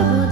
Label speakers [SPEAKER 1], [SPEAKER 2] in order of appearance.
[SPEAKER 1] affordable.